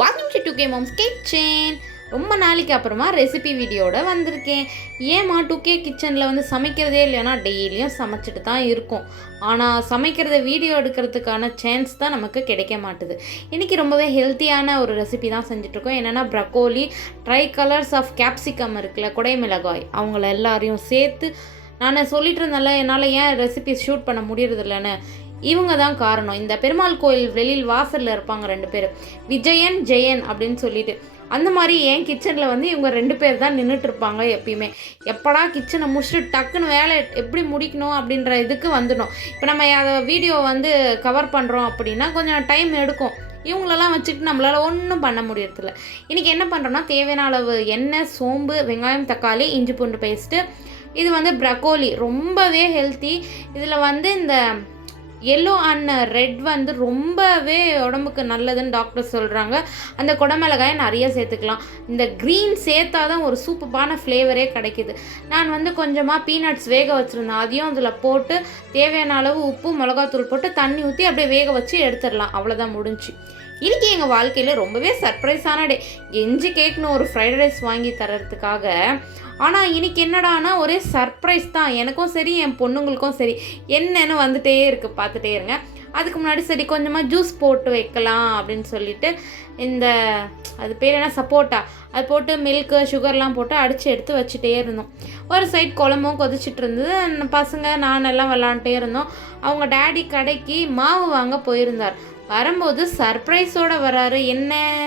Welcome to two K moms kitchen ரொம்ப நாளைக்கு அப்புறமா ரெசிபி வீடியோட வந்திருக்கேன். ஏமா டூ கே கிச்சனில் வந்து சமைக்கிறதே இல்லைன்னா டெய்லியும் சமைச்சிட்டு தான் இருக்கும். ஆனால் சமைக்கிறத வீடியோ எடுக்கிறதுக்கான சான்ஸ் தான் நமக்கு கிடைக்க மாட்டுது. இன்றைக்கி ரொம்பவே ஹெல்த்தியான ஒரு ரெசிபி தான் செஞ்சுட்ருக்கோம். என்னென்னா broccoli tri colours of capsicum இருக்குல்ல குடை மிளகாய். அவங்கள எல்லாரையும் சேர்த்து நான் சொல்லிட்டு இருந்தேன்ல என்னால் ஏன் ரெசிபி ஷூட் பண்ண முடியறதில்லன்னு. இவங்க தான் காரணம். இந்த பெருமாள் கோயில் வெளியில் வாசலில் இருப்பாங்க ரெண்டு பேர். விஜயன் ஜெயன் அப்படின்னு சொல்லிட்டு. அந்த மாதிரி என் கிச்சனில் வந்து இவங்க ரெண்டு பேர் தான் நின்றுட்டு இருப்பாங்க எப்பயுமே. எப்படா கிச்சனை முடிச்சுட்டு டக்குன்னு வேலை எப்படி முடிக்கணும் அப்படின்ற இதுக்கு வந்துடும் இப்போ நம்ம அதை வீடியோ வந்து கவர் பண்ணுறோம் அப்படின்னா கொஞ்சம் டைம் எடுக்கும். இவங்களெல்லாம் வச்சுக்கிட்டு நம்மளால் ஒன்றும் பண்ண முடியறதில்ல. இன்றைக்கி என்ன பண்ணுறோன்னா தேவையான அளவு எண்ணெய் சோம்பு வெங்காயம் தக்காளி இஞ்சி பூண்டு பேஸ்ட்டு இது வந்து ப்ரக்கோலி ரொம்பவே ஹெல்த்தி இதில் வந்து இந்த எல்லோ அண்ட் ரெட் வந்து ரொம்பவே உடம்புக்கு நல்லதுன்னு டாக்டர் சொல்கிறாங்க அந்த குடமிளகாயை நிறைய சேர்த்துக்கலாம். இந்த க்ரீன் சேர்த்தா தான் ஒரு சூப்பரான ஃப்ளேவரே கிடைக்கிது. நான் வந்து கொஞ்சமாக பீனட்ஸ் வேக வச்சுருந்தேன். அதையும் அதில் போட்டு தேவையான அளவு உப்பு மிளகாத்தூள் போட்டு தண்ணி ஊற்றி அப்படியே வேக வச்சு எடுத்துடலாம். அவ்வளோதான் முடிஞ்சு. இன்றைக்கி எங்கள் வாழ்க்கையில் ரொம்பவே சர்ப்ரைஸான டே எஞ்சி கேக்னு ஒரு ஃப்ரைட் ரைஸ் வாங்கி தரத்துக்காக ஆனால் இன்னைக்கு என்னடானா ஒரே சர்ப்ரைஸ் தான். எனக்கும் சரி என் பொண்ணுங்களுக்கும் சரி. என்னென்னு வந்துட்டே இருக்குது பார்த்து பார்த்துட்டே இருங்க. அதுக்கு முன்னாடி சரி கொஞ்சமாக ஜூஸ் போட்டு வைக்கலாம் அப்படின்னு சொல்லிட்டு இந்த அது பேர் என்ன? சப்போட்டா. அது போட்டு மில்க்கு சுகர்லாம் போட்டு அடித்து எடுத்து வச்சுட்டே இருந்தோம். ஒரு சைட் குழம்பும் கொதிச்சிட்டு இருந்தது. பசங்க நான் எல்லாம் விளாண்டுட்டே இருந்தோம். அவங்க டேடி கடைக்கு மாவு வாங்க போயிருந்தார். வரும்போது சர்ப்ரைஸோட வராரு என்ன?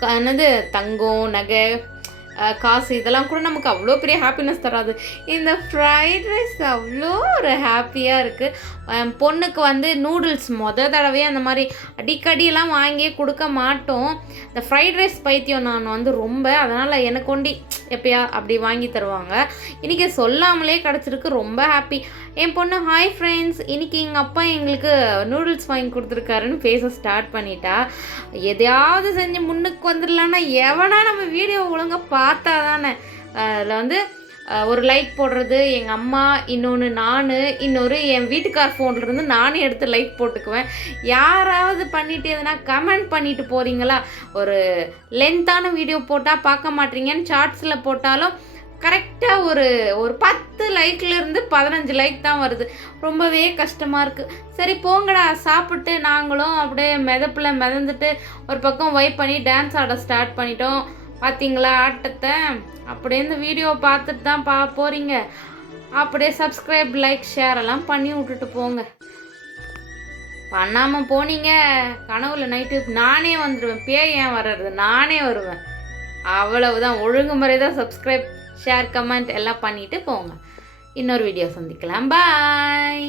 க- என்னது? தங்கம் நகை காசு இதெல்லாம் கூட நமக்கு அவ்வளோ பெரிய ஹாப்பினஸ் தராது. இந்த ஃப்ரைட் ரைஸ் அவ்வளோ ஒரு ஹாப்பியாக இருக்குது பொண்ணுக்கு வந்து நூடுல்ஸ் மொத தடவையே அந்த மாதிரி அடிக்கடியெல்லாம் வாங்கியே கொடுக்க மாட்டோம். இந்த ஃப்ரைட் ரைஸ் பைத்தியம் நான் வந்து ரொம்ப அதனால் எனக்கு ஒண்டி எப்பயா அப்படி வாங்கி தருவாங்க. இன்றைக்கி சொல்லாமலே கிடச்சிருக்கு. ரொம்ப ஹாப்பி என் பொண்ணு ஹாய் ஃப்ரெண்ட்ஸ் இன்றைக்கி எங்கள் அப்பா எங்களுக்கு நூடுல்ஸ் வாங்கி கொடுத்துருக்காருன்னு பேச ஸ்டார்ட் பண்ணிட்டா. எதையாவது செஞ்சு முன்னுக்கு வந்துடலான்னா எவனா நம்ம வீடியோ ஒழுங்காக பார்த்தா தானே அதில் வந்து ஒரு லைக் போடுறது எங்கள் அம்மா இன்னொன்று நான் இன்னொரு என் வீட்டுக்கார் ஃபோன்லேருந்து இருந்து எடுத்து லைக் போட்டுக்குவேன். யாராவது பண்ணிட்டு எதனா கமெண்ட் பண்ணிட்டு போகிறீங்களா ஒரு லென்த்தான வீடியோ போட்டால் பார்க்க மாட்டீங்கன்னு ஷார்ட்ஸில் போட்டாலும் கரெக்டாக ஒரு ஒரு பத்து லைக்லேருந்து பதினஞ்சு லைக் தான் வருது. ரொம்பவே கஷ்டமாக இருக்குது சரி போங்கடா சாப்பிட்டு நாங்களும் அப்படியே மிதப்பில் மிதந்துட்டு ஒரு பக்கம் வைப் பண்ணி டான்ஸ் ஆட ஸ்டார்ட் பண்ணிட்டோம். பார்த்தீங்களா ஆட்டத்தை? அப்படியே இந்த வீடியோ பார்த்துட்டு தான் பா போகிறீங்க அப்படியே சப்ஸ்கிரைப் லைக் ஷேர் எல்லாம் பண்ணி விட்டுட்டு போங்க. பண்ணாமல் போனீங்க கனவுல நைட்டு நானே வந்துடுவேன் பேய் ஏன் வர்றது? நானே வருவேன். அவ்வளவுதான். ஒழுங்குமுறை தான் சப்ஸ்கிரைப் ஷேர் கமெண்ட் எல்லாம் பண்ணிட்டு போங்க. இன்னொரு வீடியோ சந்திக்கலாம். பாய்